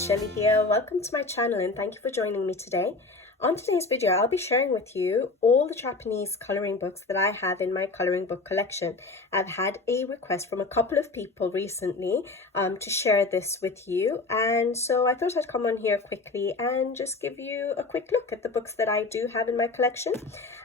it's Shelly here. Welcome to my channel and thank you for joining me today. On today's video, I'll be sharing with you all the Japanese coloring books that I have in my coloring book collection. I've had a request from a couple of people recently to share this with you, and so I thought I'd come on here quickly and just give you a quick look at the books that I do have in my collection.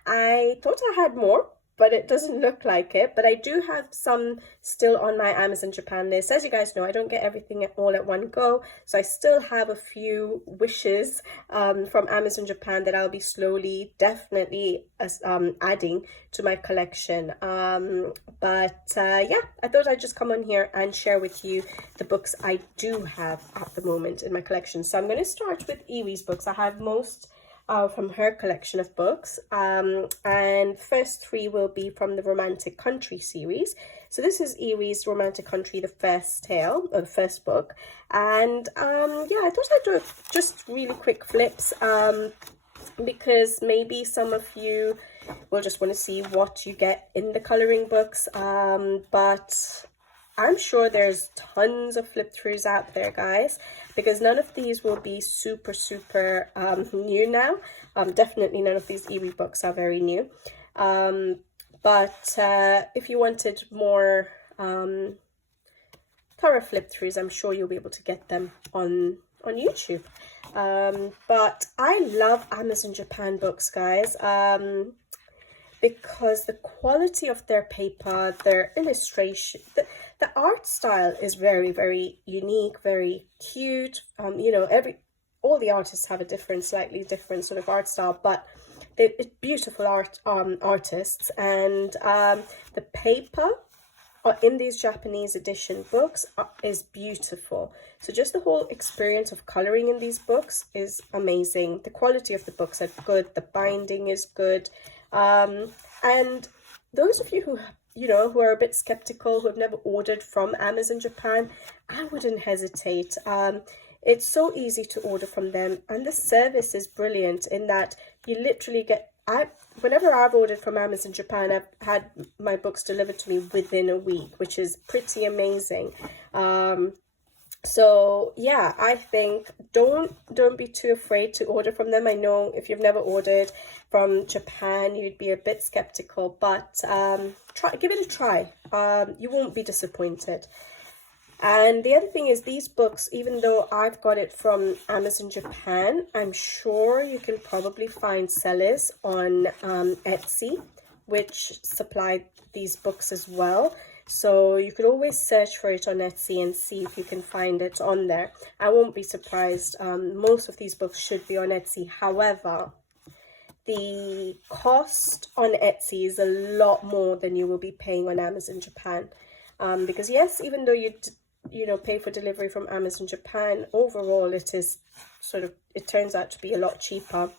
I thought I had more, but it doesn't look like it. But I do have some still on my Amazon Japan list. As you guys know, I don't get everything all at one go, so I still have a few wishes from Amazon Japan that I'll be slowly, definitely adding to my collection. Yeah, I thought I'd just come on here and share with you the books I do have at the moment in my collection. So I'm going to start with Iwi's books. I have most from her collection of books, and first three will be from the Romantic Country series. So this is Iwi's Romantic Country, the first tale, or the first book. And yeah, I thought I'd do just really quick flips, because maybe some of you will just want to see what you get in the coloring books, but I'm sure there's tons of flip throughs out there, guys, because none of these will be super new now. Definitely none of these Iwi books are very new. But if you wanted more thorough flip throughs, I'm sure you'll be able to get them on YouTube. But I love Amazon Japan books, guys, because the quality of their paper, their illustration, the art style is very unique, very cute. You know, all the artists have a slightly different sort of art style, but they're beautiful artists, and the paper in these Japanese edition books is beautiful. So just the whole experience of coloring in these books is amazing. The quality of the books are good, the binding is good, and those of you who are a bit skeptical, who have never ordered from Amazon Japan, I wouldn't hesitate. It's so easy to order from them, and the service is brilliant in that you literally get, whenever I've ordered from Amazon Japan, I've had my books delivered to me within a week, which is pretty amazing. So yeah, I think don't be too afraid to order from them. I know if you've never ordered from Japan, you'd be a bit skeptical, but give it a try. You won't be disappointed. And the other thing is, these books, even though I've got it from Amazon Japan, I'm sure you can probably find sellers on Etsy which supply these books as well. So you could always search for it on Etsy and see if you can find it on there. I won't be surprised. Most of these books should be on Etsy. However, the cost on Etsy is a lot more than you will be paying on Amazon Japan. Because yes, even though you pay for delivery from Amazon Japan, overall it turns out to be a lot cheaper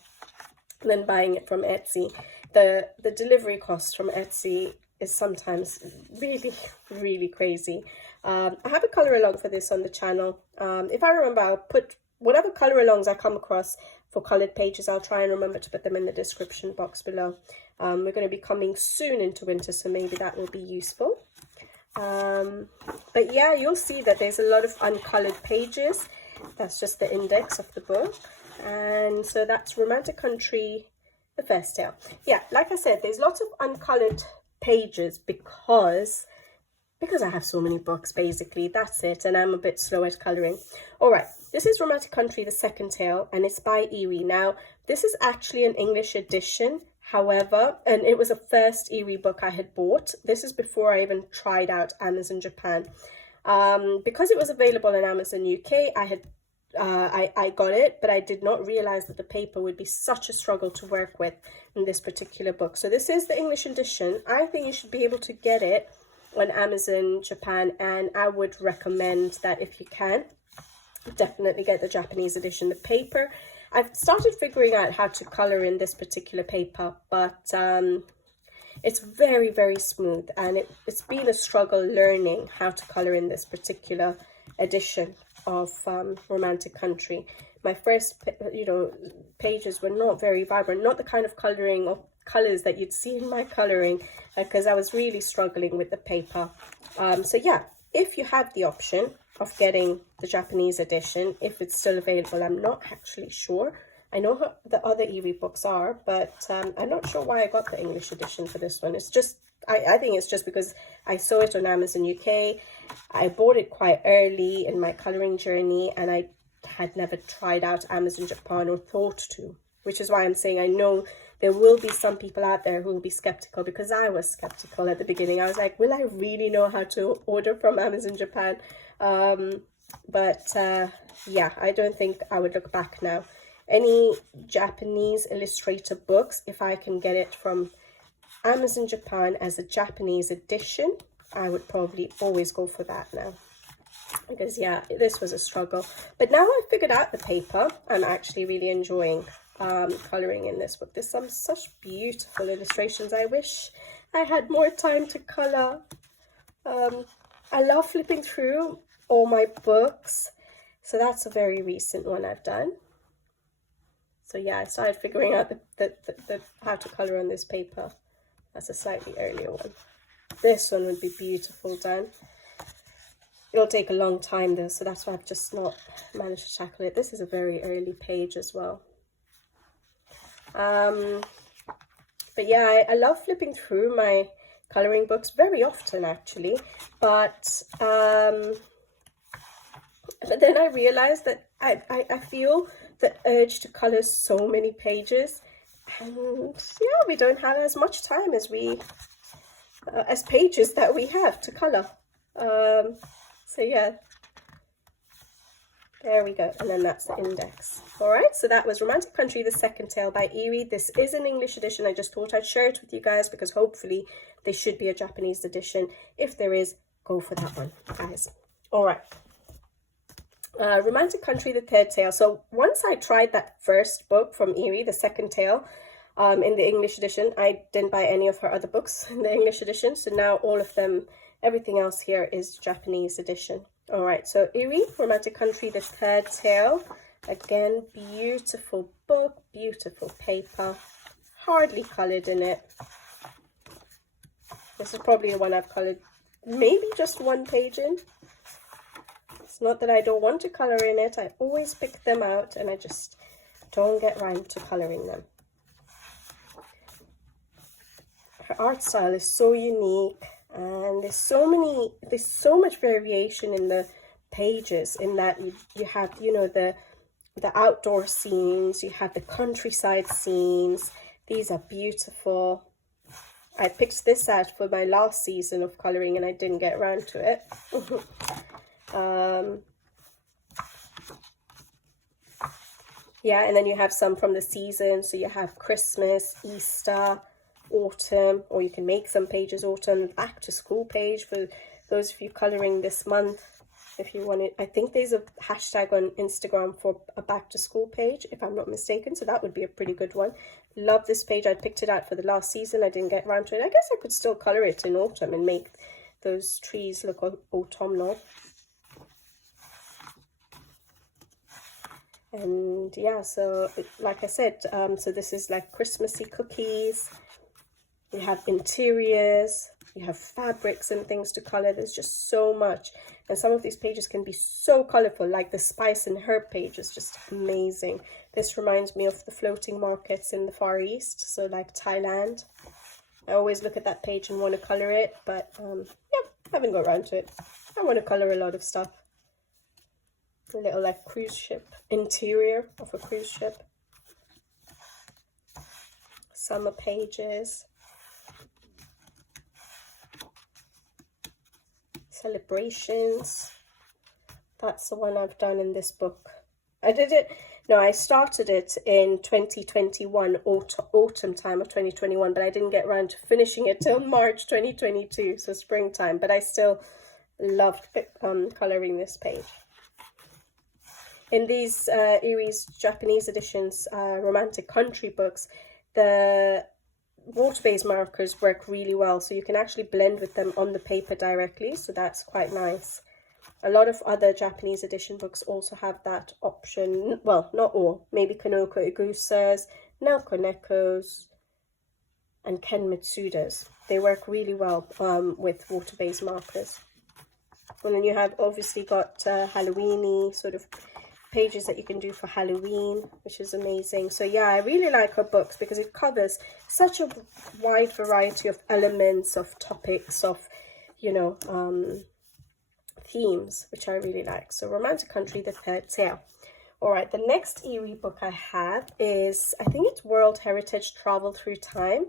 than buying it from Etsy. The delivery cost from Etsy is sometimes really crazy. I have a color along for this on the channel. If I remember, I'll put whatever color alongs I come across for colored pages. I'll try and remember to put them in the description box below. We're going to be coming soon into winter, so maybe that will be useful. But yeah, you'll see that there's a lot of uncolored pages. That's just the index of the book. And so that's Romantic Country, the first tale. Yeah, like I said, there's lots of uncolored pages because I have so many books, basically. That's it, and I'm a bit slow at coloring. All right, this is Romantic Country, the second tale, and it's by Iwi. Now, this is actually an English edition. However, and it was a first Iwi book I had bought. This is before I even tried out Amazon Japan. Because it was available in Amazon UK, I got it, but I did not realize that the paper would be such a struggle to work with in this particular book. So this is the English edition. I think you should be able to get it on Amazon Japan, and I would recommend that if you can, definitely get the Japanese edition. The paper, I've started figuring out how to color in this particular paper, but it's very smooth, and it's been a struggle learning how to color in this particular edition of Romantic Country. My first pages were not very vibrant, not the kind of coloring or colors that you'd see in my coloring, because I was really struggling with the paper. So yeah, if you have the option, of getting the Japanese edition, if it's still available. I'm not actually sure. I know the other Eerie books are, but I'm not sure why I got the English edition for this one. It's just, I think it's just because I saw it on Amazon UK. I bought it quite early in my colouring journey, and I had never tried out Amazon Japan or thought to, which is why I'm saying I know there will be some people out there who will be skeptical, because I was skeptical at the beginning. I was like, will I really know how to order from Amazon Japan? Yeah, I don't think I would look back now. Any Japanese illustrator books, if I can get it from Amazon Japan as a Japanese edition, I would probably always go for that now. Because yeah, this was a struggle. But now I've figured out the paper, I'm actually really enjoying colouring in this book. There's some such beautiful illustrations. I wish I had more time to colour. I love flipping through all my books. So that's a very recent one I've done. So yeah, I started figuring out the how to colour on this paper. That's a slightly earlier one. This one would be beautiful done. It'll take a long time though, so that's why I've just not managed to tackle it. This is a very early page as well. But yeah, I love flipping through my colouring books very often actually. But then I realized that I feel the urge to colour so many pages, and yeah, we don't have as much time as as pages that we have to colour. So yeah, there we go, and then that's the index. All right, so that was Romantic Country, the second tale by Eerie. This is an English edition. I just thought I'd share it with you guys because hopefully there should be a Japanese edition. If there is, go for that one, guys. All right. Romantic Country, the third tale. So once I tried that first book from Eerie, the second tale, in the English edition, I didn't buy any of her other books in the English edition. So now all of them, everything else here is Japanese edition. All right, so Eerie, Romantic Country, the third tale. Again, beautiful book, beautiful paper, hardly coloured in it. This is probably the one I've coloured maybe just one page in. It's not that I don't want to colour in it. I always pick them out and I just don't get round to colouring them. Her art style is so unique, and there's so much variation in the pages, in that you have, you know, the outdoor scenes, you have the countryside scenes. These are beautiful. I picked this out for my last season of colouring and I didn't get around to it. Yeah, and then you have some from the season. So you have Christmas, Easter, autumn, or you can make some pages autumn, back to school page for those of you colouring this month. If you want it, I think there's a hashtag on Instagram for a back to school page, if I'm not mistaken. So that would be a pretty good one. Love this page. I picked it out for the last season. I didn't get around to it. I guess I could still colour it in autumn and make those trees look autumnal. And yeah, so like I said, so this is like Christmassy cookies. You have interiors, you have fabrics and things to colour. There's just so much. And some of these pages can be so colourful, like the spice and herb page is just amazing. This reminds me of the floating markets in the Far East, so like Thailand. I always look at that page and want to colour it, but yeah, I haven't got around to it. I want to colour a lot of stuff. A little like cruise ship, interior of a cruise ship. Summer pages. Celebrations. That's the one I've done in this book. I started it in 2021, autumn time of 2021, but I didn't get around to finishing it till March 2022, so springtime. But I still loved colouring this page. In these Eerie's Japanese editions, Romantic Country books, the water-based markers work really well, so you can actually blend with them on the paper directly, so that's quite nice. A lot of other Japanese edition books also have that option. Well, not all. Maybe Kanoko Igusa's, Naoko Neko's, and Ken Mitsuda's. They work really well with water-based markers. And then you have obviously got Halloween-y sort of pages that you can do for Halloween, which is amazing. So yeah, I really like her books because it covers such a wide variety of elements, of topics, of, you know, themes, which I really like. So Romantic Country, the Third Tale. All right, the next eerie book I have is, I think it's World Heritage Travel Through Time.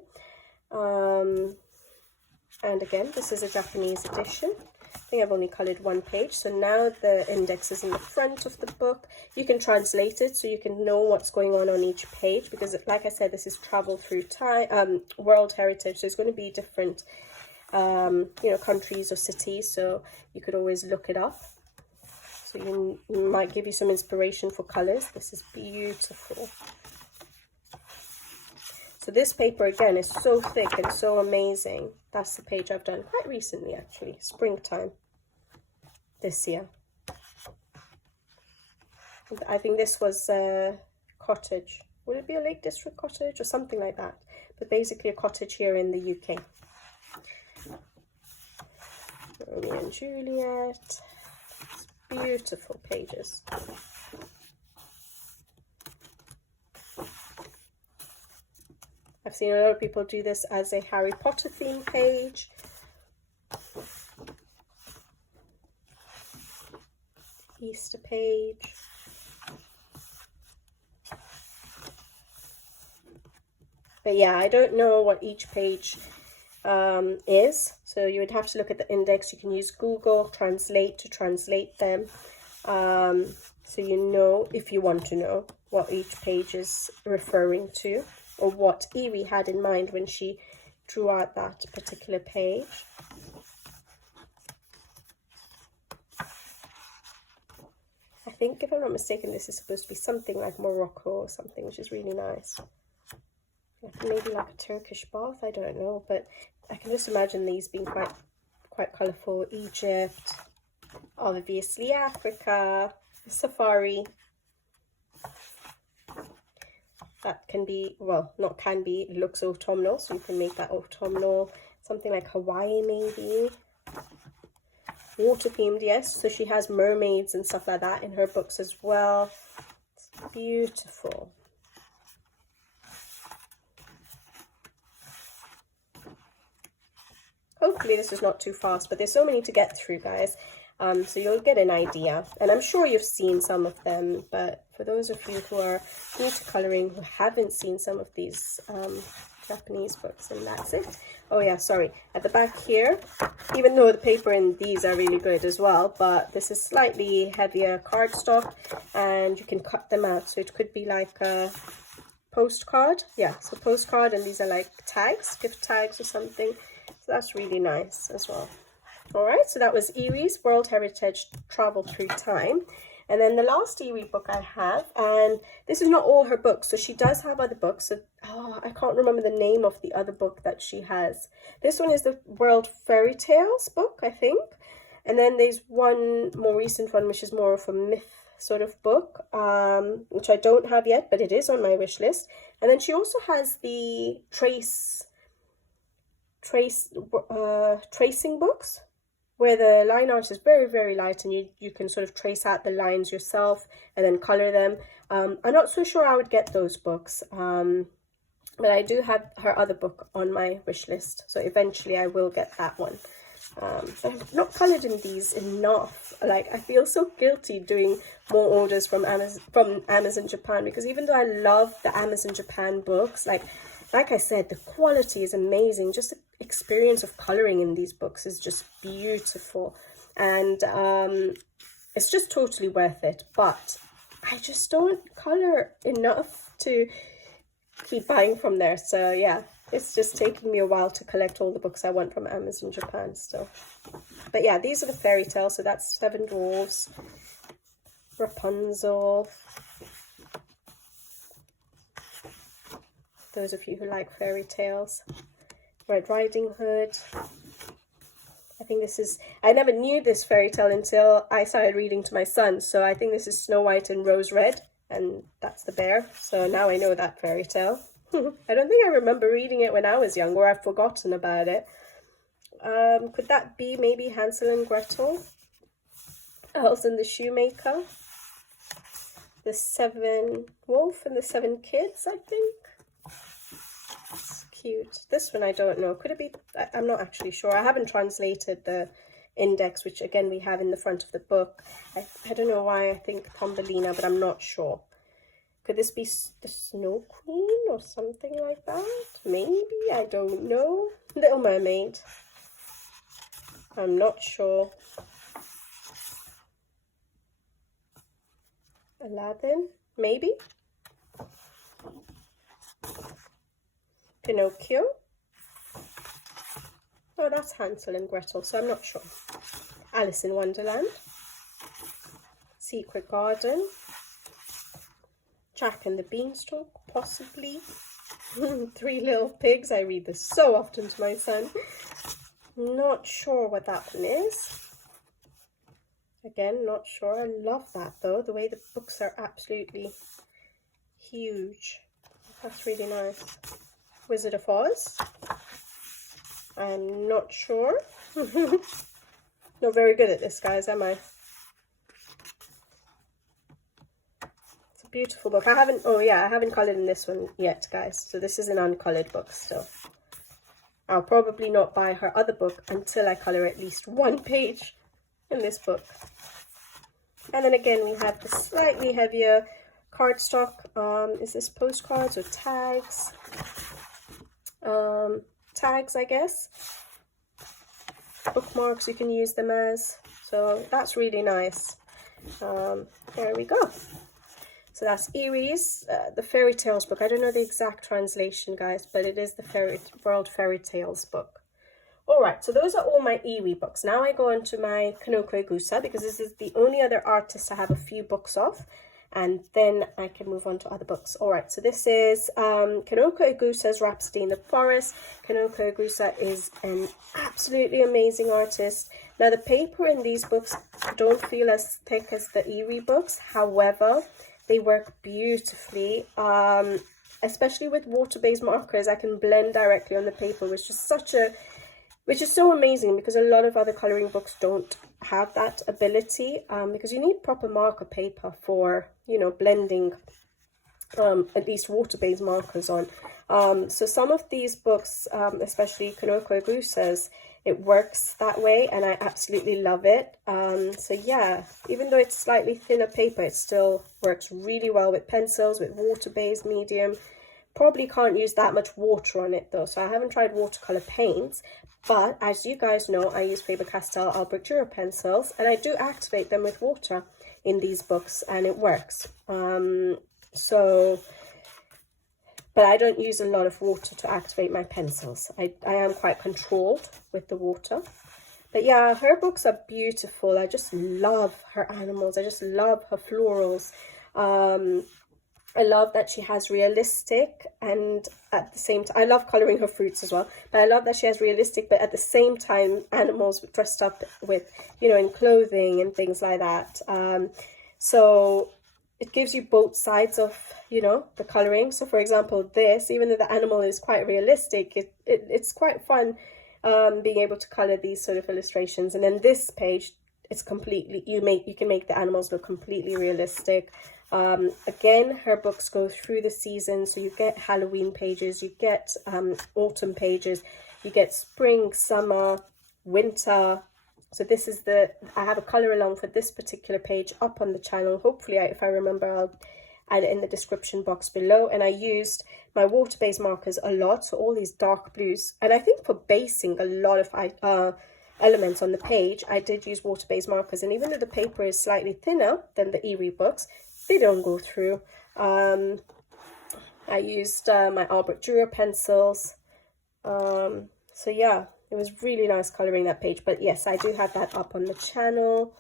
And again, this is a Japanese edition. I think I've only colored one page. So now the index is in the front of the book. You can translate it so you can know what's going on each page, because like I said, this is Travel Through Time, World Heritage. So it's going to be different, you know, countries or cities. So you could always look it up. So you might give you some inspiration for colors. This is beautiful. So this paper, again, is so thick and so amazing. That's the page I've done quite recently, actually. Springtime this year. I think this was a cottage. Would it be a Lake District cottage or something like that? But basically a cottage here in the UK. Romeo and Juliet. Beautiful pages. I've seen a lot of people do this as a Harry Potter theme page. Easter page. But yeah, I don't know what each page is. So you would have to look at the index. You can use Google Translate to translate them. So you know, if you want to know, what each page is referring to, or what Evie had in mind when she drew out that particular page. I think, if I'm not mistaken, this is supposed to be something like Morocco or something, which is really nice. Maybe like a Turkish bath, I don't know, but I can just imagine these being quite colourful. Egypt, obviously Africa, safari. That can be, well, not can be, it looks autumnal, so you can make that autumnal. Something like Hawaii, maybe. Water themed, yes. So she has mermaids and stuff like that in her books as well. It's beautiful. Hopefully this is not too fast, but there's so many to get through, guys. So you'll get an idea, and I'm sure you've seen some of them, but for those of you who are new to colouring, who haven't seen some of these Japanese books, and that's it. Oh yeah, sorry, at the back here, even though the paper in these are really good as well, but this is slightly heavier cardstock, and you can cut them out, so it could be like a postcard. Yeah, so postcard, and these are like tags, gift tags or something, so that's really nice as well. All right, so that was Erie's World Heritage Travel Through Time. And then the last Erie book I have, and this is not all her books, so she does have other books. So, I can't remember the name of the other book that she has. This one is the World Fairy Tales book, I think. And then there's one more recent one, which is more of a myth sort of book, which I don't have yet, but it is on my wish list. And then she also has the tracing books, where the line art is very, very light, and you can sort of trace out the lines yourself and then colour them. I'm not so sure I would get those books, but I do have her other book on my wish list, so eventually I will get that one. But I've not coloured in these enough. Like, I feel so guilty doing more orders from Amazon Japan, because even though I love the Amazon Japan books, like I said, the quality is amazing. Just the experience of colouring in these books is just beautiful. And it's just totally worth it. But I just don't colour enough to keep buying from there. So yeah, it's just taking me a while to collect all the books I want from Amazon Japan still. But yeah, these are the fairy tales. So that's Seven Dwarfs, Rapunzel. Those of you who like fairy tales. Red Riding Hood. I think this is, I never knew this fairy tale until I started reading to my son. So I think this is Snow White and Rose Red, and that's the bear. So now I know that fairy tale. I don't think I remember reading it when I was young, or I've forgotten about it. Could that be maybe Hansel and Gretel? Elves and the Shoemaker, the 7 Wolf and the 7 Kids, I think. It's cute. This one I don't know. Could it be? I'm not actually sure. I haven't translated the index, which again we have in the front of the book. I don't know why I think Thumbelina, but I'm not sure. Could this be the Snow Queen or something like that? Maybe, I don't know. Little Mermaid. I'm not sure. Aladdin, maybe. Pinocchio. Oh, that's Hansel and Gretel, so I'm not sure. Alice in Wonderland. Secret Garden. Jack and the Beanstalk, possibly. 3 Little Pigs. I read this so often to my son. Not sure what that one is. Again, not sure. I love that though. The way the books are absolutely huge. That's really nice. Wizard of Oz. I'm not sure. Not very good at this, guys, am I? It's a beautiful book. I haven't colored in this one yet, guys. So this is an uncolored book still. I'll probably not buy her other book until I color at least 1 page in this book. And then again, we have the slightly heavier cardstock. Is this postcards or tags? Tags, I guess. Bookmarks, you can use them as. So that's really nice. There we go. So that's Erie's, the Fairy Tales book. I don't know the exact translation, guys, but it is the World Fairy Tales book. All right, so those are all my Erie books. Now I go on to my Kanoko Egusa, because this is the only other artist I have a few books of, and then I can move on to other books. All right, so this is Kanoko Egusa's Rhapsody in the Forest. Kanoko Egusa is an absolutely amazing artist. Now, the paper in these books don't feel as thick as the Erie books. However, they work beautifully, especially with water-based markers. I can blend directly on the paper, which is so amazing, because a lot of other coloring books don't have that ability, because you need proper marker paper for, you know, blending at least water-based markers on. So some of these books, especially Kanoko Egusa's, it works that way, and I absolutely love it. So yeah, even though it's slightly thinner paper, it still works really well with pencils, with water-based medium. Probably can't use that much water on it though, so I haven't tried watercolor paints. But as you guys know, I use Faber-Castell Albrecht Dürer pencils, and I do activate them with water in these books, and it works. But I don't use a lot of water to activate my pencils. I am quite controlled with the water. But yeah, her books are beautiful. I just love her animals. I just love her florals. I love that she has realistic, and at the same time, I love colouring her fruits as well, but I love that she has realistic, but at the same time, animals dressed up with, you know, in clothing and things like that. So it gives you both sides of, you know, the colouring. So for example, this, even though the animal is quite realistic, it's quite fun being able to colour these sort of illustrations. And then this page, it's completely, you can make the animals look completely realistic. Again, her books go through the seasons, so you get Halloween pages, you get autumn pages, you get spring, summer, winter. So this is I have a colour along for this particular page up on the channel. Hopefully, if I remember, I'll add it in the description box below. And I used my water-based markers a lot, so all these dark blues. And I think for basing a lot of elements on the page, I did use water-based markers. And even though the paper is slightly thinner than the Erie books, they don't go through. I used my Albrecht Dürer pencils. So yeah, it was really nice colouring that page. But yes, I do have that up on the channel.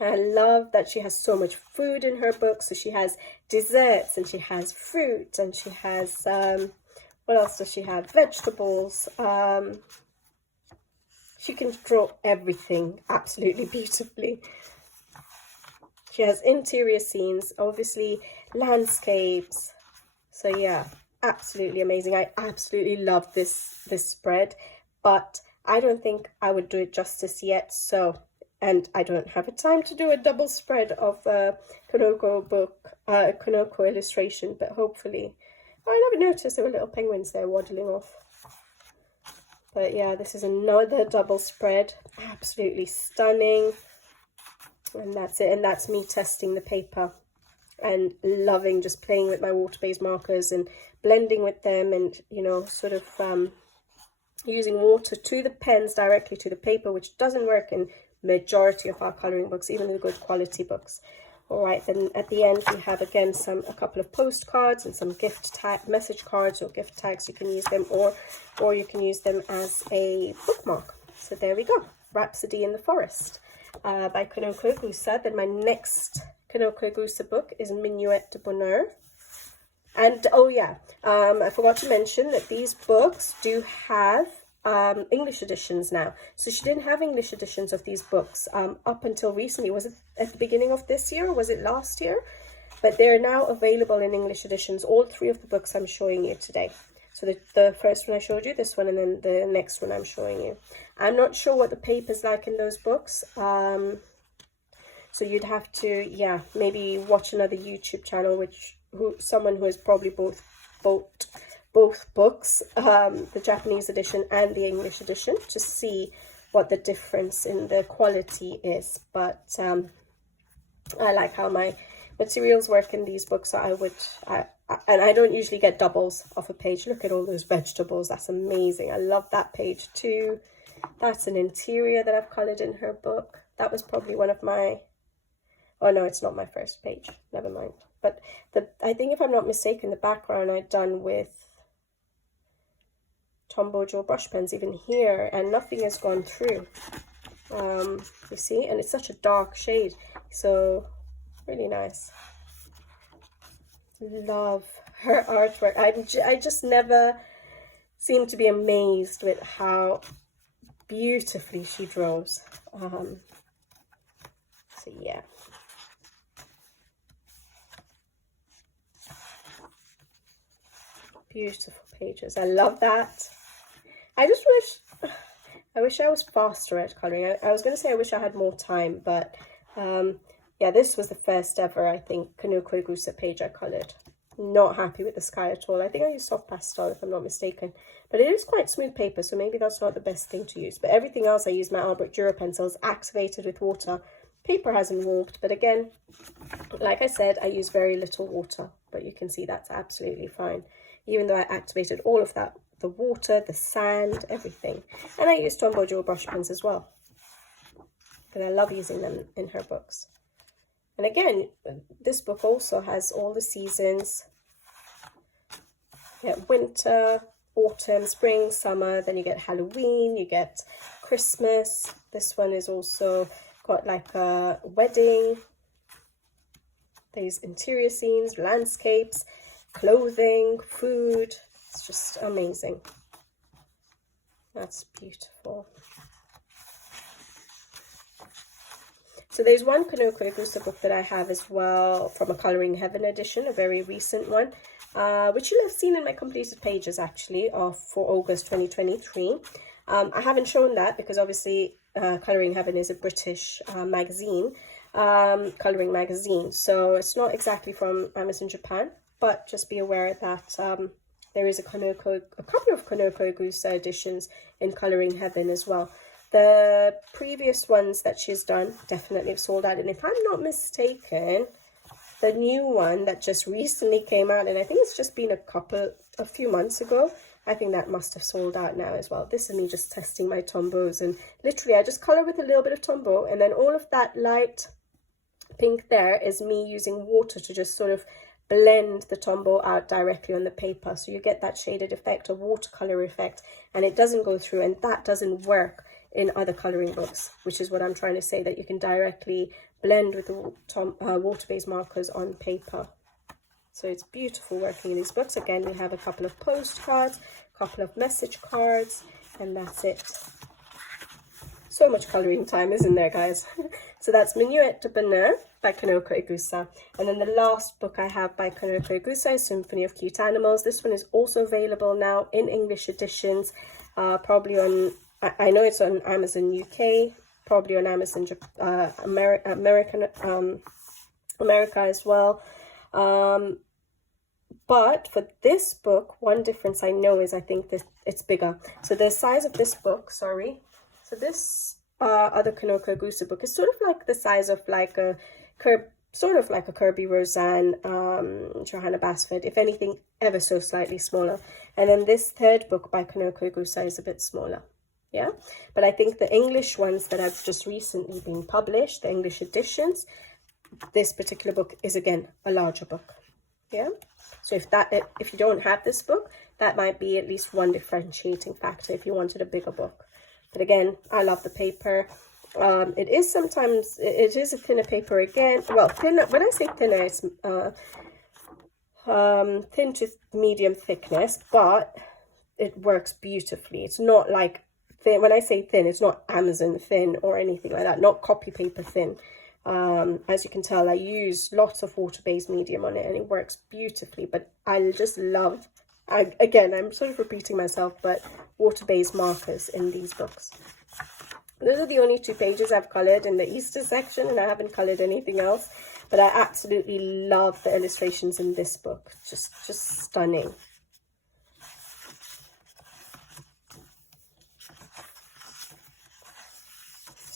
I love that she has so much food in her book. So she has desserts, and she has fruit, and she has, what else does she have? Vegetables. She can draw everything absolutely beautifully. She has interior scenes, obviously landscapes. So yeah, absolutely amazing. I absolutely love this spread, but I don't think I would do it justice yet. So and I don't have a time to do a double spread of Konoko book, Konoko illustration, but hopefully. Oh, I never noticed there were little penguins there waddling off. But yeah, this is another double spread, absolutely stunning. And that's it, and that's me testing the paper and loving just playing with my water-based markers and blending with them, and, you know, sort of using water to the pens directly to the paper, which doesn't work in majority of our colouring books, even the good quality books. All right, then at the end we have again a couple of postcards and some gift tag, message cards or gift tags. You can use them, or you can use them as a bookmark. So there we go, Rhapsody in the Forest by Konoko Gusa. Then my next Konoko Gusa book is Minuet de Bono. And oh yeah, I forgot to mention that these books do have English editions now. So she didn't have English editions of these books up until recently. Was it at the beginning of this year, or was it last year? But they're now available in English editions, all three of the books I'm showing you today. So the first one I showed you, this one, and then the next one I'm showing you. I'm not sure what the paper's like in those books. So you'd have to, yeah, maybe watch another YouTube channel, someone who has probably both books, the Japanese edition and the English edition, to see what the difference in the quality is. But I like how my materials work in these books. So and I don't usually get doubles off a page. Look at all those vegetables. That's amazing. I love that page too. That's an interior that I've coloured in her book. That was probably one of my, oh no, it's not my first page. Never mind. But I think, if I'm not mistaken, the background I'd done with Tombojo brush pens even here, and nothing has gone through. You see, and it's such a dark shade, so really nice. Love her artwork. I just never seem to be amazed with how beautifully she draws. So yeah. Beautiful pages. I love that. I wish I was faster at colouring. I was going to say I wish I had more time, but yeah, this was the first ever, I think, Konoko Gusa page I coloured. Not happy with the sky at all. I think I used soft pastel, if I'm not mistaken. But it is quite smooth paper, so maybe that's not the best thing to use. But everything else I used my Albert Dürer pencils, activated with water. Paper hasn't warped, but again, like I said, I use very little water. But you can see that's absolutely fine. Even though I activated all of that, the water, the sand, everything. And I use Tombojo brush pens as well, because I love using them in her books. And again, this book also has all the seasons. You get winter, autumn, spring, summer, then you get Halloween, you get Christmas. This one is also got like a wedding. There's interior scenes, landscapes, clothing, food. It's just amazing. That's beautiful. So there's one Konoko Gusa book that I have as well from a Colouring Heaven edition, a very recent one, which you'll have seen in my completed pages actually for August 2023. I haven't shown that because obviously Colouring Heaven is a British magazine, colouring magazine, so it's not exactly from Amazon Japan. But just be aware that there is a couple of Konoko Gusa editions in Colouring Heaven as well. The previous ones that she's done definitely have sold out. And if I'm not mistaken, the new one that just recently came out, and I think it's just been a few months ago, I think that must have sold out now as well. This is me just testing my Tombos. And literally, I just colour with a little bit of Tombow. And then all of that light pink there is me using water to just sort of blend the Tombow out directly on the paper, so you get that shaded effect, a watercolor effect, and it doesn't go through. And that doesn't work in other coloring books, which is what I'm trying to say, that you can directly blend with the water-based markers on paper. So it's beautiful working in these books. Again, we have a couple of postcards, a couple of message cards, and that's it. So much colouring time, isn't there, guys? So that's Minuet de Bono by Konoko Gusa. And then the last book I have by Konoko Gusa is Symphony of Cute Animals. This one is also available now in English editions, probably on, I know it's on Amazon UK, probably on Amazon, America as well. But for this book, one difference I know is I think that it's bigger. So the size of this book, sorry. So this other Kanoko Gusa book is sort of like the size of like a Kirby Roseanne, Johanna Basford, if anything, ever so slightly smaller. And then this third book by Kanoko Gusa is a bit smaller. Yeah, but I think the English ones that have just recently been published, the English editions, this particular book is again a larger book. Yeah, so if you don't have this book, that might be at least one differentiating factor if you wanted a bigger book. But again, I love the paper. It is a thinner paper again. Well, thinner, when I say thinner, it's thin to medium thickness, but it works beautifully. It's not like thin. When I say thin, it's not Amazon thin or anything like that, not copy paper thin. As you can tell, I use lots of water-based medium on it and it works beautifully. But I just love, again, I'm sort of repeating myself, but water-based markers in these books. Those are the only 2 pages I've coloured in the Easter section, and I haven't coloured anything else. But I absolutely love the illustrations in this book. Just stunning.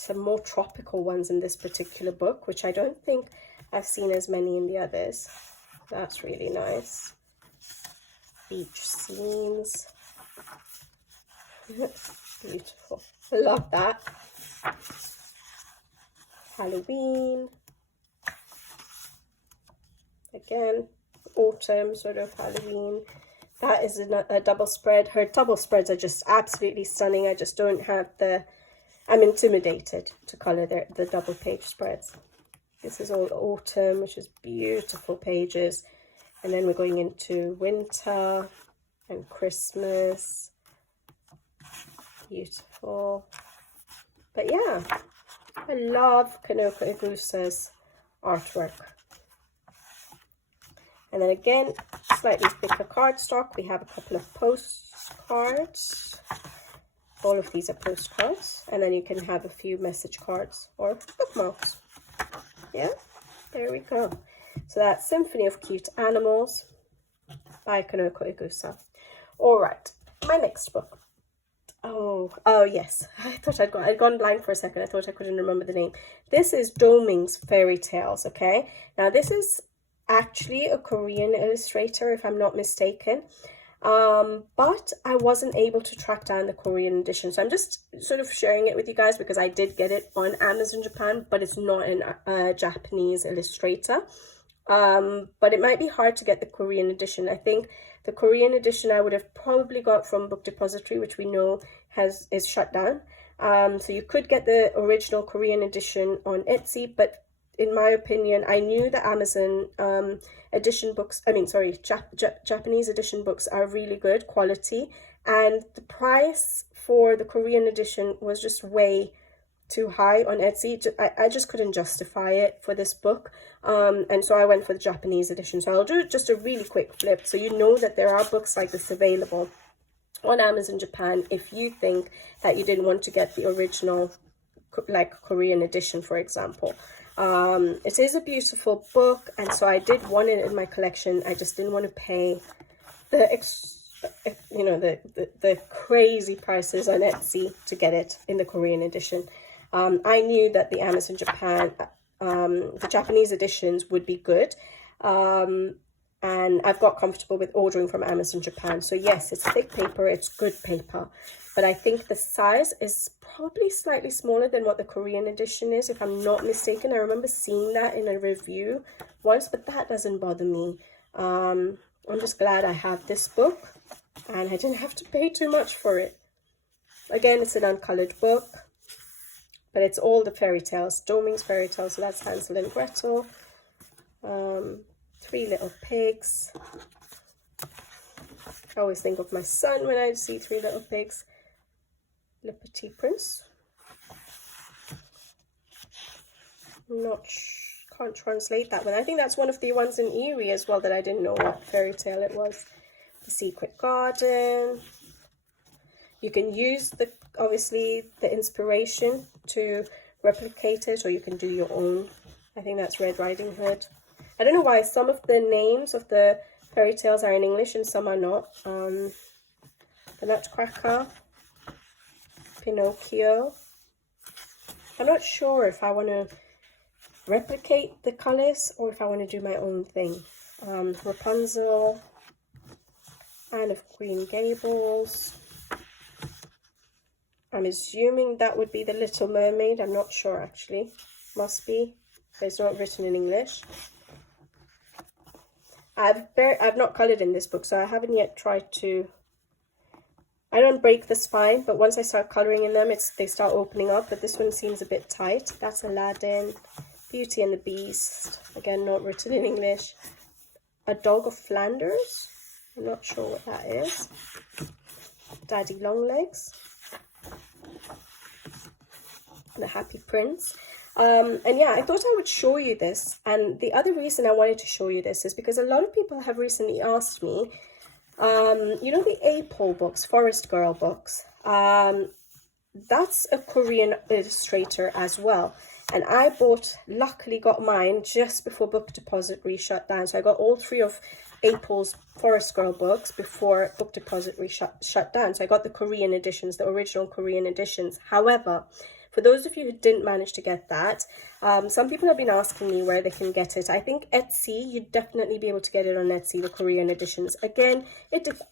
Some more tropical ones in this particular book, which I don't think I've seen as many in the others. That's really nice. Beach scenes. Beautiful. I love that. Halloween. Again, autumn, sort of Halloween. That is a double spread. Her double spreads are just absolutely stunning. I just don't have I'm intimidated to colour the double page spreads. This is all autumn, which is beautiful pages. And then we're going into winter and Christmas. Beautiful. But yeah, I love Kanoko Gusa's artwork. And then again, slightly thicker cardstock. We have a couple of postcards. All of these are postcards, and then you can have a few message cards or bookmarks. Yeah, there we go. So that's Symphony of Cute Animals by Kanoko Gusa. All right, my next book. Oh yes, I thought I'd gone blank for a second. I thought I couldn't remember the name. This is Domings Fairy Tales. Okay, now this is actually a Korean illustrator, if I'm not mistaken. But I wasn't able to track down the Korean edition, so I'm just sort of sharing it with you guys because I did get it on Amazon Japan, but it's not a Japanese illustrator. But it might be hard to get the Korean edition. I think the Korean edition I would have probably got from Book Depository, which we know is shut down. So you could get the original Korean edition on Etsy, but in my opinion, I knew the Amazon edition books, Japanese edition books are really good quality, and the price for the Korean edition was just way too high on Etsy. I just couldn't justify it for this book, and so I went for the Japanese edition. So I'll do just a really quick flip so you know that there are books like this available on Amazon Japan if you think that you didn't want to get the original like Korean edition, for example. It is a beautiful book, and so I did want it in my collection. I just didn't want to pay the crazy prices on Etsy to get it in the Korean edition. I knew that the Amazon Japan, the Japanese editions would be good, and I've got comfortable with ordering from Amazon Japan. So yes, it's thick paper, it's good paper, but I think the size is probably slightly smaller than what the Korean edition is, if I'm not mistaken. I remember seeing that in a review once, but that doesn't bother me. I'm just glad I have this book and I didn't have to pay too much for it. Again, it's an uncolored book, but it's all the fairy tales, Domings fairy tales. So that's Hansel and Gretel, Three Little Pigs. I always think of my son when I see Three Little Pigs. Le Petit Prince. Can't translate that one. I think that's one of the ones in Erie as well that I didn't know what fairy tale it was. The Secret Garden. You can use obviously the inspiration to replicate it, or you can do your own. I think that's Red Riding Hood. I don't know why some of the names of the fairy tales are in English and some are not. The Nutcracker, Pinocchio. I'm not sure if I want to replicate the colours or if I want to do my own thing. Rapunzel, Anne of Green Gables. I'm assuming that would be the Little Mermaid. I'm not sure actually. Must be. It's not written in English. I've not coloured in this book, so I haven't yet tried to. I don't break the spine, but once I start colouring in them, they start opening up. But this one seems a bit tight. That's Aladdin, Beauty and the Beast. Again, not written in English. A Dog of Flanders. I'm not sure what that is. Daddy Longlegs. The Happy Prince. And yeah, I thought I would show you this. And the other reason I wanted to show you this is because a lot of people have recently asked me, you know, the A-pole books, Forest Girl books, that's a Korean illustrator as well. And I luckily got mine just before Book Depository shut down. So I got all 3 of A-pole's Forest Girl books before Book Depository shut down. So I got the Korean editions, the original Korean editions. However, for those of you who didn't manage to get that, some people have been asking me where they can get it. I think Etsy, you'd definitely be able to get it on Etsy, the Korean editions. Again,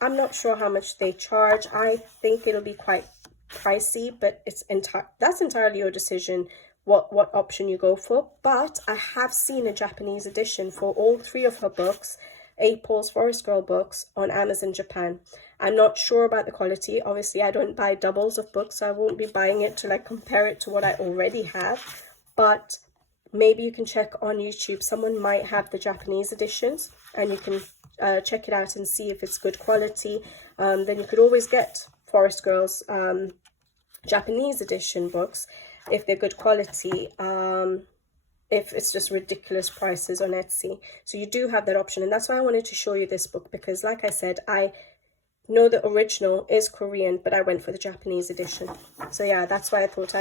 I'm not sure how much they charge. I think it'll be quite pricey, but that's entirely your decision what option you go for. But I have seen a Japanese edition for all 3 of her books, A-pole's Forest Girl books, on Amazon Japan. I'm not sure about the quality. Obviously, I don't buy doubles of books, so I won't be buying it to like compare it to what I already have. But maybe you can check on YouTube. Someone might have the Japanese editions, and you can check it out and see if it's good quality. Then you could always get Forest Girls Japanese edition books if they're good quality. If it's just ridiculous prices on Etsy. So you do have that option. And that's why I wanted to show you this book, because like I said, I know the original is Korean, but I went for the Japanese edition. So yeah, that's why I thought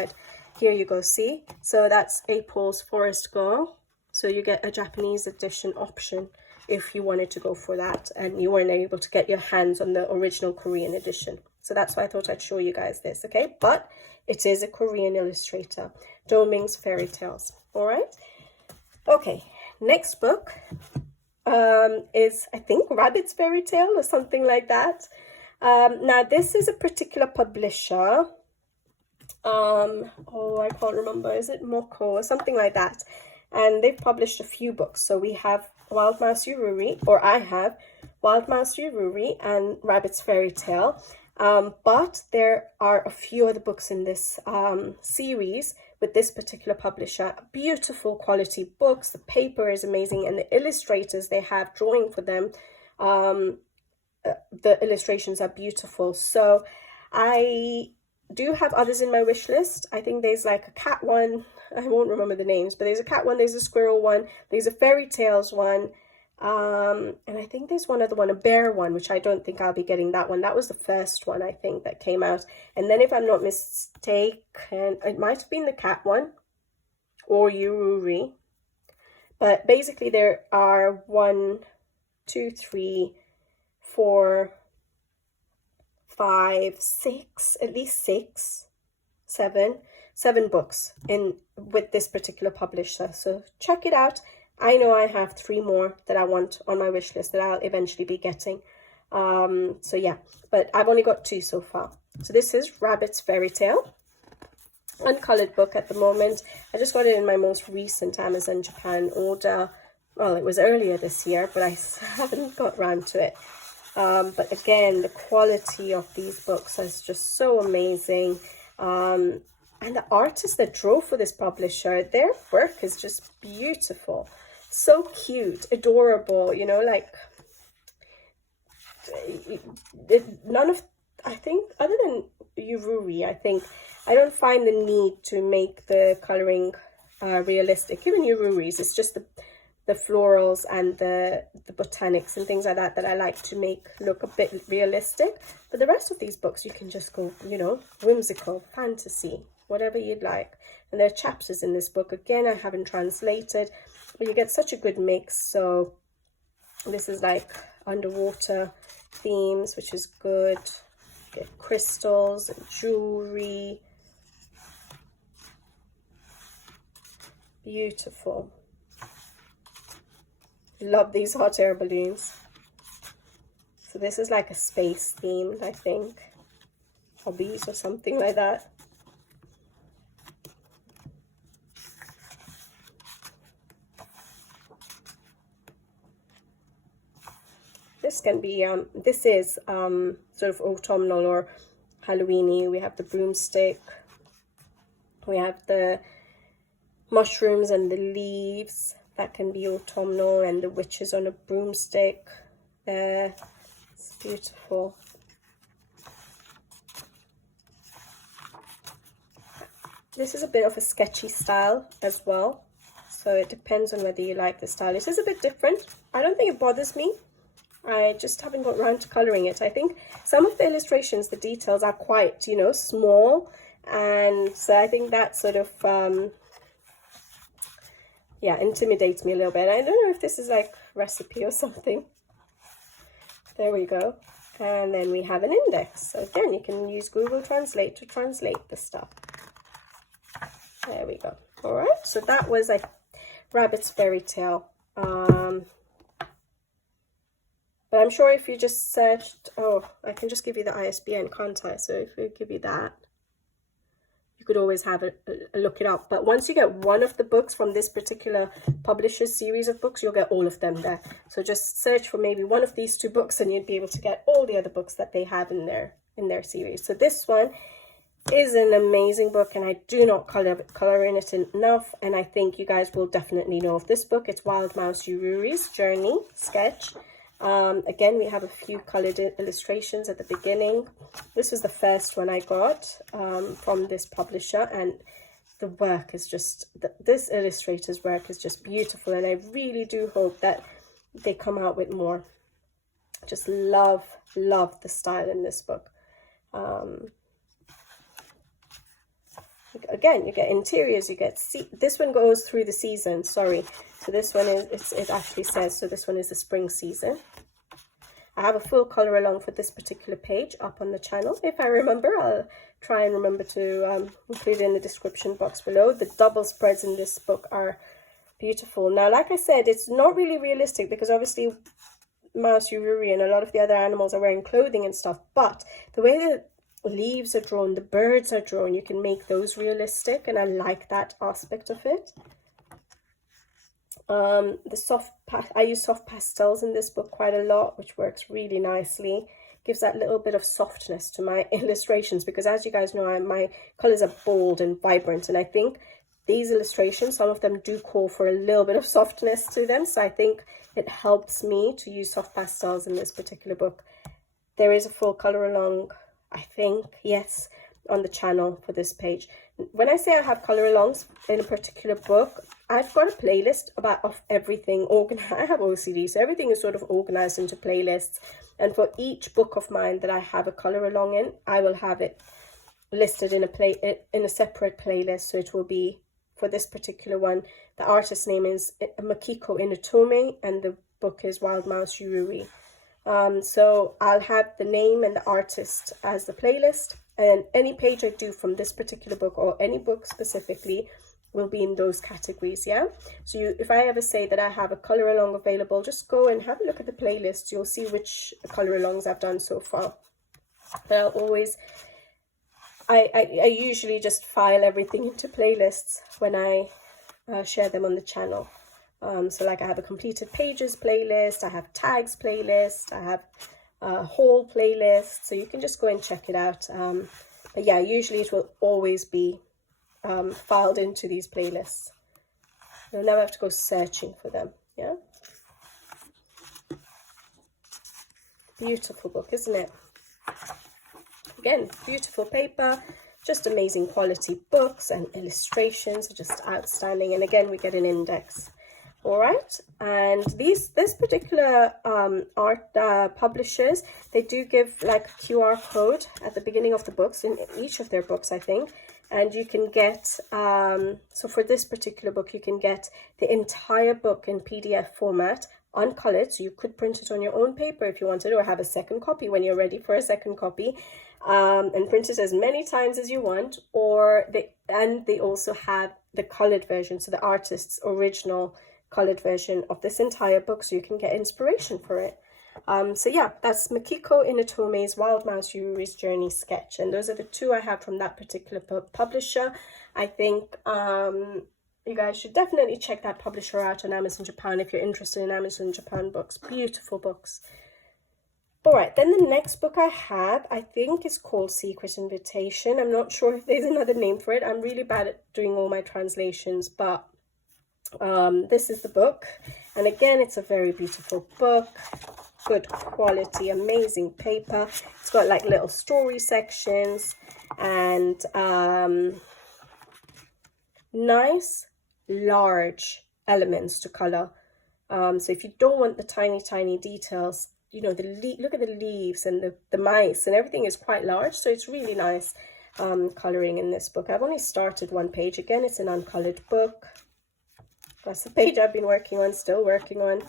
here you go, see? So that's A-pole's Forest Girl. So you get a Japanese edition option if you wanted to go for that and you weren't able to get your hands on the original Korean edition. So that's why I thought I'd show you guys this, okay? But it is a Korean illustrator, Domings Fairy Tales. All right. Okay. Next book is, I think, Rabbit's Fairy Tale or something like that. Now, this is a particular publisher. I can't remember. Is it Moko or something like that? And they've published a few books. So we have Wild Mouse Ururi, or I have Wild Mouse Ururi and Rabbit's Fairy Tale. But there are a few other books in this series with this particular publisher. Beautiful quality books. The paper is amazing, and the illustrators they have drawing for them, the illustrations are beautiful. So I do have others in my wish list. I think there's like a cat one. I won't remember the names, but there's a cat one, there's a squirrel one, there's a fairy tales one. And I think there's one other one, a bear one, which I don't think I'll be getting that one. That was the first one, I think, that came out. And then if I'm not mistaken, it might have been the cat one or Ururi. But basically there are 1, 2, 3, 4, 5, 6, at least 6, 7 books with this particular publisher. So check it out. I know I have 3 more that I want on my wish list that I'll eventually be getting. So yeah, but I've only got 2 so far. So this is Rabbit's Fairy Tale, uncolored book at the moment. I just got it in my most recent Amazon Japan order. Well, it was earlier this year, but I haven't got around to it. But again, the quality of these books is just so amazing. And the artists that drew for this publisher, their work is just beautiful. So cute, adorable, you know, like I think, other than Ururi, I don't find the need to make the coloring realistic. Even Ururi's, it's just the florals and the botanics and things like that that I like to make look a bit realistic. But the rest of these books, you can just go, you know, whimsical, fantasy, whatever you'd like. And there are chapters in this book. Again, I haven't translated, but you get such a good mix. So this is like underwater themes, which is good. You get crystals and jewelry. Beautiful. Love these hot air balloons. So this is like a space theme, I think. Hobbies or something like that. This can be, this is sort of autumnal or Halloweeny. We have the broomstick. We have the mushrooms and the leaves. That can be autumnal, and the witches on a broomstick. It's beautiful. This is a bit of a sketchy style as well, so it depends on whether you like the style. This is a bit different. I don't think it bothers me. I just haven't got around to colouring it. I think some of the illustrations, the details are quite, you know, small, and so I think that sort of yeah, intimidates me a little bit. I don't know if this is like recipe or something. There we go. And then we have an index. So again, you can use Google Translate to translate the stuff. There we go. All right, so that was like Rabbit's Fairy Tale. But I'm sure if you just searched, oh, I can just give you the ISBN, can't I? So if we give you that, you could always have a look it up. But once you get one of the books from this particular publisher's series of books, you'll get all of them there. So just search for maybe one of these 2 books and you'd be able to get all the other books that they have in their series. So this one is an amazing book, and I do not color in it enough, and I think you guys will definitely know of this book. It's Wild Mouse Yururi's Journey sketch. Again, we have a few colored illustrations at the beginning. This was the first one I got from this publisher, and the work is just, this illustrator's work is just beautiful, and I really do hope that they come out with more. Just love the style in this book. Again, you get interiors, you get, this one goes through the season, sorry. So this one is, it actually says, so this one is the spring season. I have a full color along for this particular page up on the channel. If I remember, I'll try and remember to include it in the description box below. The double spreads in this book are beautiful. Now, like I said, it's not really realistic because obviously Mouse Yururi and a lot of the other animals are wearing clothing and stuff, but the way the leaves are drawn, the birds are drawn, you can make those realistic, and I like that aspect of it. I use soft pastels in this book quite a lot, which works really nicely. Gives that little bit of softness to my illustrations, because as you guys know, my colors are bold and vibrant, and I think these illustrations, some of them do call for a little bit of softness to them, so I think it helps me to use soft pastels in this particular book. There is a full color along, I think, yes, on the channel for this page. When I say I have color alongs in a particular book, I've got a playlist of everything organized. I have OCD, so everything is sort of organized into playlists, and for each book of mine that I have a color along in, I will have it listed in a separate playlist. So it will be, for this particular one, the artist's name is Makiko Inotome, and the book is Wild Mouse Yururi. So I'll have the name and the artist as the playlist, and any page I do from this particular book, or any book specifically, will be in those categories. Yeah, so if I ever say that I have a color along available, just go and have a look at the playlist. You'll see which color alongs I've done so far. But I'll always, I usually just file everything into playlists when I share them on the channel. So like I have a completed pages playlist, I have tags playlist, I have a haul playlist, so you can just go and check it out. But yeah, usually it will always be filed into these playlists. You'll never have to go searching for them. Yeah, beautiful book, isn't it? Again, beautiful paper, just amazing quality books, and illustrations are just outstanding. And again, we get an index. All right, and this particular art publishers, they do give like a QR code at the beginning of the books, in each of their books, I think. And you can get, so for this particular book, you can get the entire book in PDF format, uncolored, so you could print it on your own paper if you wanted, or have a second copy when you're ready for a second copy, and print it as many times as you want. Or they also have the colored version, so the artist's original colored version of this entire book, so you can get inspiration for it. So yeah, that's Makiko Inatome's Wild Mouse Yuri's Journey sketch, and those are the two I have from that particular publisher. I think you guys should definitely check that publisher out on Amazon Japan if you're interested in Amazon Japan books. Beautiful books. All right, then the next book I have, I think is called Secret Invitation. I'm not sure if there's another name for it. I'm really bad at doing all my translations, but this is the book. And again, it's a very beautiful book. Good quality, amazing paper. It's got like little story sections and nice large elements to color. So if you don't want the tiny details, you know, look at the leaves and the mice, and everything is quite large, so it's really nice coloring in this book. I've only started one page. Again, it's an uncolored book. That's the page I've been working on, still working on.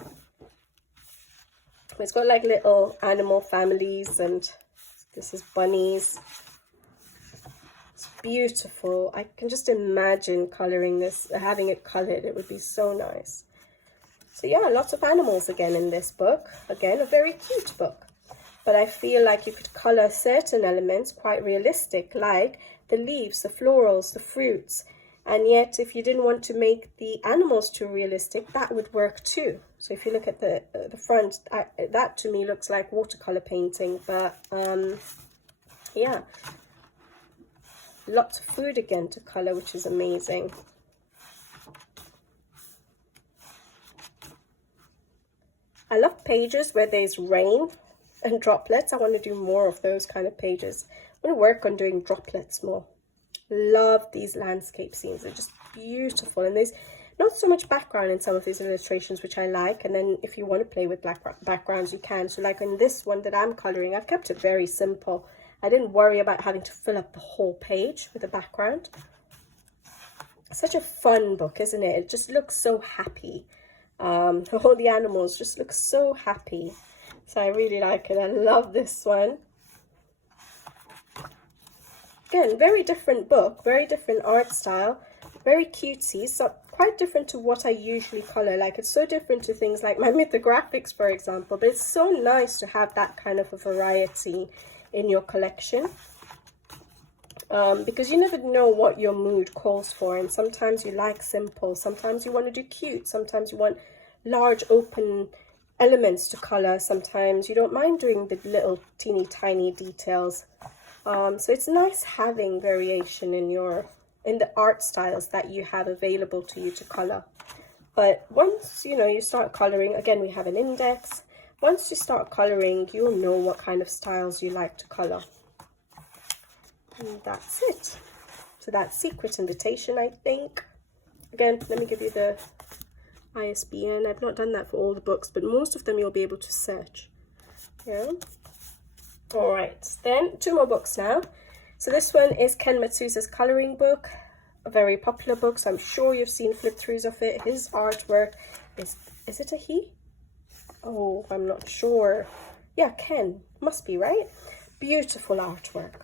It's got like little animal families, and this is bunnies. It's beautiful. I can just imagine coloring this, having it colored. It would be so nice. So yeah, lots of animals again in this book. Again, a very cute book. But I feel like you could color certain elements quite realistic, like the leaves, the florals, the fruits. And yet, if you didn't want to make the animals too realistic, that would work too. So if you look at the front, that to me looks like watercolor painting. But yeah, lots of food again to color, which is amazing. I love pages where there's rain and droplets. I want to do more of those kind of pages. I want to work on doing droplets more. Love these landscape scenes. They're just beautiful, and there's not so much background in some of these illustrations, which I like. And then if you want to play with backgrounds, you can. So like in this one that I'm coloring, I've kept it very simple. I didn't worry about having to fill up the whole page with a background. Such a fun book, isn't it? It just looks so happy. All the animals just look so happy. So I really like it. I love this one. Again, very different book, very different art style, very cutesy, so quite different to what I usually color. Like, it's so different to things like my mythographics, for example, but it's so nice to have that kind of a variety in your collection, because you never know what your mood calls for, and sometimes you like simple, sometimes you want to do cute, sometimes you want large open elements to color, sometimes you don't mind doing the little teeny tiny details. So it's nice having variation in the art styles that you have available to you to color. But once you start coloring, again we have an index. Once you start coloring, you'll know what kind of styles you like to color. And that's it. So that's Secret Invitation, I think. Again, let me give you the ISBN. I've not done that for all the books, but most of them you'll be able to search. Yeah. All right, then 2 more books now. So this one is Ken Matsuza's coloring book, a very popular book, so I'm sure you've seen flip-throughs of it. His artwork is it a he? Oh, I'm not sure. Yeah, Ken, must be, right? Beautiful artwork.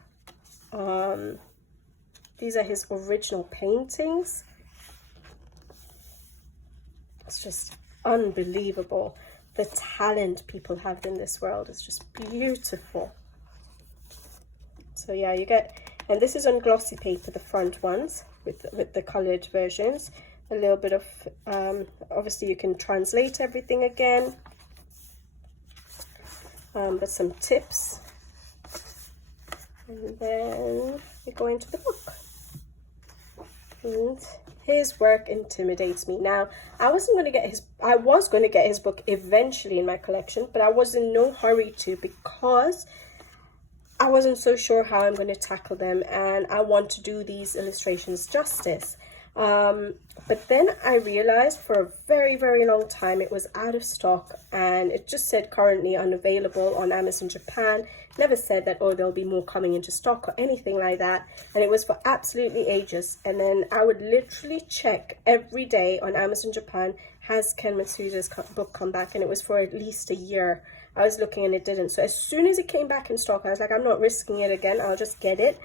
These are his original paintings. It's just unbelievable. The talent people have in this world is just beautiful. So yeah, you get, and this is on glossy paper, the front ones with the colored versions. A little bit of, obviously you can translate everything again, but some tips. And then we go into the book. And his work intimidates me. Now, I was going to get his book eventually in my collection, but I was in no hurry to, because I wasn't so sure how I'm going to tackle them, and I want to do these illustrations justice. But then I realized for a very, very long time it was out of stock, and it just said currently unavailable on Amazon Japan. Never said that, oh, there'll be more coming into stock or anything like that. And it was for absolutely ages. And then I would literally check every day on Amazon Japan, has Ken Matsuda's book come back? And it was for at least a year. I was looking and it didn't. So as soon as it came back in stock, I was like, I'm not risking it again. I'll just get it.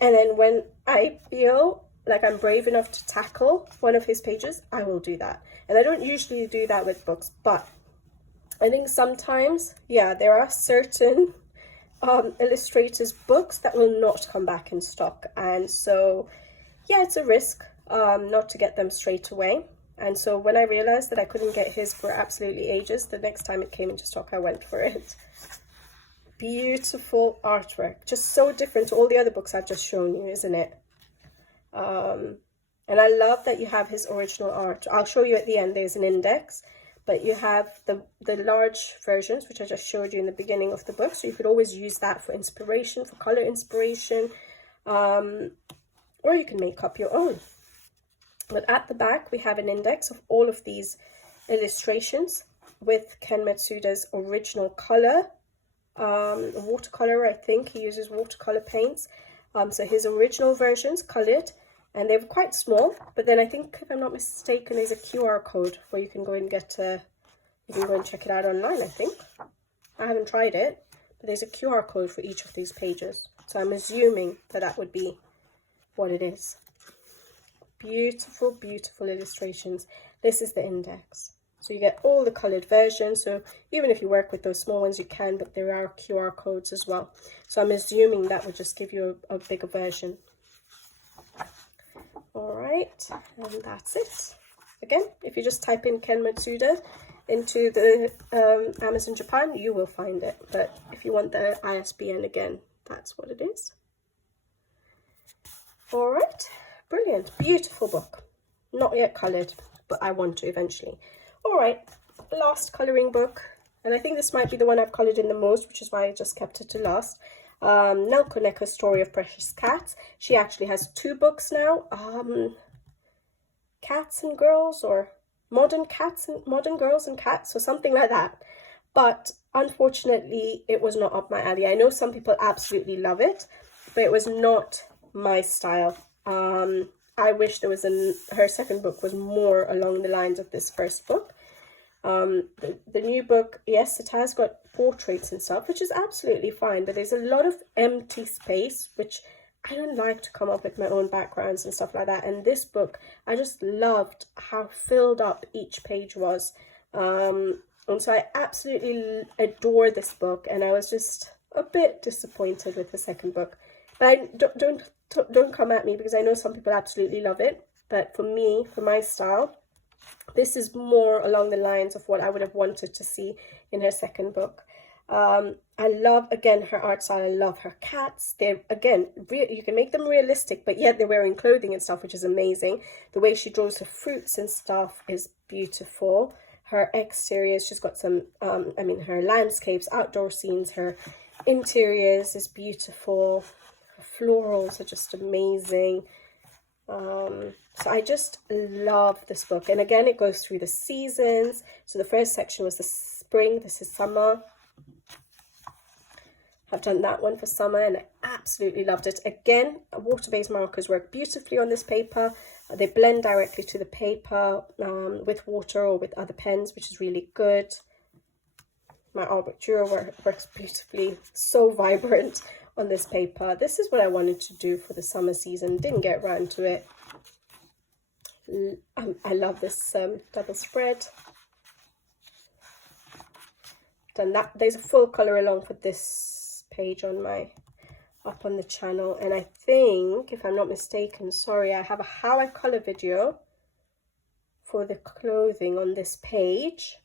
And then when I feel like I'm brave enough to tackle one of his pages, I will do that. And I don't usually do that with books, but I think sometimes, yeah, there are certain illustrators' books that will not come back in stock. And so, yeah, it's a risk not to get them straight away. And so when I realized that I couldn't get his for absolutely ages, the next time it came into stock, I went for it. Beautiful artwork. Just so different to all the other books I've just shown you, isn't it? And I love that you have his original art. I'll show you at the end, there's an index, but you have the large versions, which I just showed you in the beginning of the book. So you could always use that for inspiration, for color inspiration, or you can make up your own. But at the back, we have an index of all of these illustrations with Ken Matsuda's original color, watercolor. I think he uses watercolor paints. So his original versions colored, and they were quite small, but then I think, if I'm not mistaken, there's a QR code where you can go and get you can go and check it out online. I think I haven't tried it, but there's a QR code for each of these pages, so I'm assuming that that would be what it is. Beautiful, beautiful illustrations. This is the index, so you get all the colored versions. So even if you work with those small ones, you can, but there are QR codes as well. So I'm assuming that would just give you a bigger version. All right, and that's it. Again, if you just type in Ken Matsuda into the Amazon Japan, you will find it. But if you want the ISBN again, that's what it is. All right, brilliant, beautiful book. Not yet colored, but I want to eventually. All right, last coloring book, and I think this might be the one I've colored in the most, which is why I just kept it to last. Naoko Neko's Story of Precious Cats. She actually has 2 books now, Cats and Girls, or Modern Girls and Cats, or something like that. But unfortunately, it was not up my alley. I know some people absolutely love it, but it was not my style. I wish there was her second book was more along the lines of this first book. The new book, yes, it has got portraits and stuff, which is absolutely fine, but there's a lot of empty space, which I don't like to come up with my own backgrounds and stuff like that. And this book, I just loved how filled up each page was. And so I absolutely adore this book, and I was just a bit disappointed with the second book. But don't come at me, because I know some people absolutely love it, but for me, for my style, this is more along the lines of what I would have wanted to see in her second book. I love, again, her art style. I love her cats. They're, again, you can make them realistic, but yet they're wearing clothing and stuff, which is amazing. The way she draws her fruits and stuff is beautiful. Her exteriors, she's got some, her landscapes, outdoor scenes, her interiors is beautiful. Her florals are just amazing. So I just love this book. And again, it goes through the seasons. So the first section was the spring. This is summer. I've done that one for summer, and I absolutely loved it. Again, water-based markers work beautifully on this paper. They blend directly to the paper with water or with other pens, which is really good. My Albert Dürer works beautifully, so vibrant on this paper. This is what I wanted to do for the summer season. Didn't get around to it. I love this double spread. Done that. There's a full color along for this page on up on the channel, and I think, if I'm not mistaken, sorry, I have a how I color video for the clothing on this page,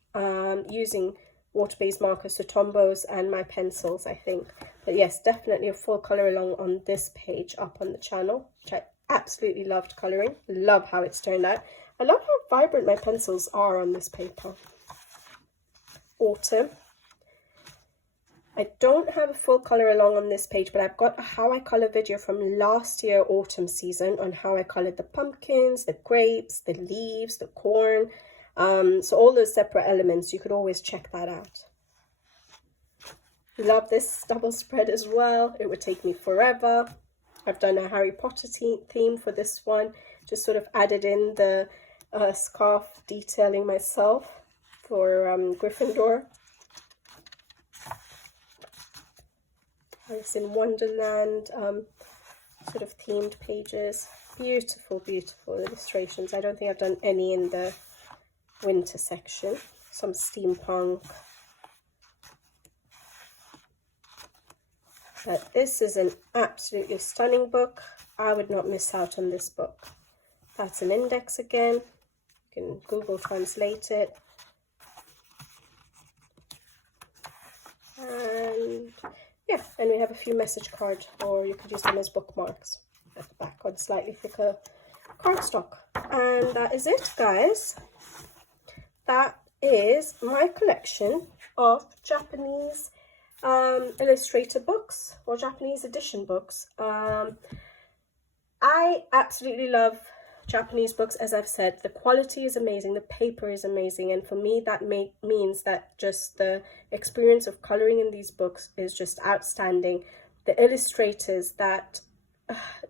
using water-based markers, so Tombows and my pencils, I think. But yes, definitely a full color along on this page up on the channel, which I absolutely loved coloring. Love how it's turned out. I love how vibrant my pencils are on this paper. Autumn. I don't have a full colour along on this page, but I've got a how I colour video from last year autumn season on how I coloured the pumpkins, the grapes, the leaves, the corn. So all those separate elements, you could always check that out. Love this double spread as well. It would take me forever. I've done a Harry Potter theme for this one. Just sort of added in the scarf detailing myself for Gryffindor. Alice in Wonderland sort of themed pages. Beautiful, beautiful illustrations. I don't think I've done any in the winter section. Some steampunk. But this is an absolutely stunning book. I would not miss out on this book. That's an index again. You can Google translate it. And yeah, and we have a few message cards, or you could use them as bookmarks at the back on slightly thicker cardstock. And that is it, guys. That is my collection of Japanese illustrator books, or Japanese edition books. I absolutely love Japanese books. As I've said, the quality is amazing, the paper is amazing, and for me that means that just the experience of coloring in these books is just outstanding. The illustrators that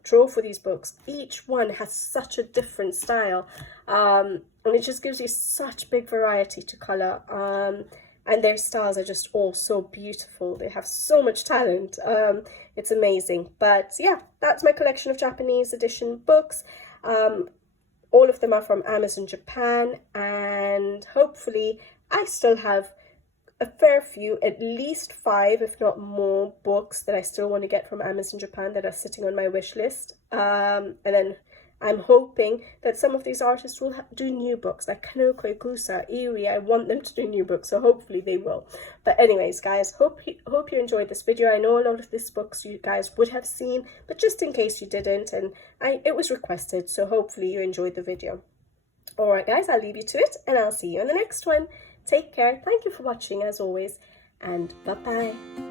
draw for these books, each one has such a different style, and it just gives you such big variety to color, and their styles are just all so beautiful. They have so much talent. It's amazing. But yeah, that's my collection of Japanese edition books. All of them are from Amazon Japan, and hopefully I still have a fair few, at least 5 if not more books that I still want to get from Amazon Japan that are sitting on my wish list. And then I'm hoping that some of these artists will do new books, like Kanoko Ikusa, Iri. I want them to do new books, so hopefully they will. But anyways, guys, hope you enjoyed this video. I know a lot of these books you guys would have seen, but just in case you didn't, and it was requested, so hopefully you enjoyed the video. Alright guys, I'll leave you to it, and I'll see you in the next one. Take care, thank you for watching as always, and bye-bye.